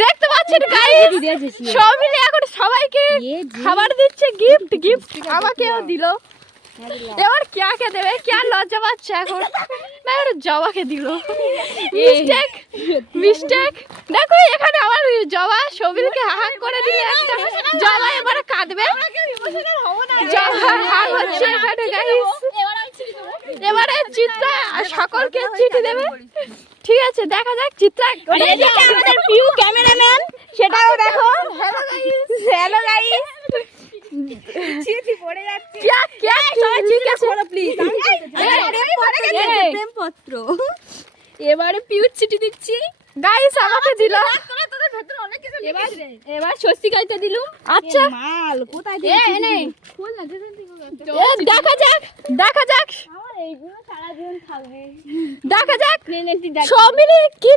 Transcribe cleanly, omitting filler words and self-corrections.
দেখতে পাচ্ছেন গাইস, সব মিলে এখন সবাইকে খাবার দিচ্ছে, গিফট আমাকেও দিল। এবার কে দেবে, কে লজ্জা পাচ্ছে এখন, না এবার জবাকে দিল। মিস্টেক দেখো এখানে আমার জবা সবিলকে হাঁ করে দিলে, একটা জবা এবারে কাঁদবে, জবা হাঁ হচ্ছে এখানে গাইস। এবারে চিত্রা সকলকে চিঠি দেবে, ঠিক আছে দেখা যাক। চিত্রা আমাদের প্রিয় ক্যামেরাম্যান, সেটাও দেখো। হ্যালো গাইস, চিঠি পড়ে যাচ্ছে, ঠিক আছে প্লিজ। প্রেমপত্র এবারে পিউর চিঠি দিচ্ছি গাইস, আমাকে দিল। এবার স্বস্তিকাইতে দিলুম। আচ্ছা মাল কোথায় দিলি? দেখা যাক দেখা যাক সব মিলে কি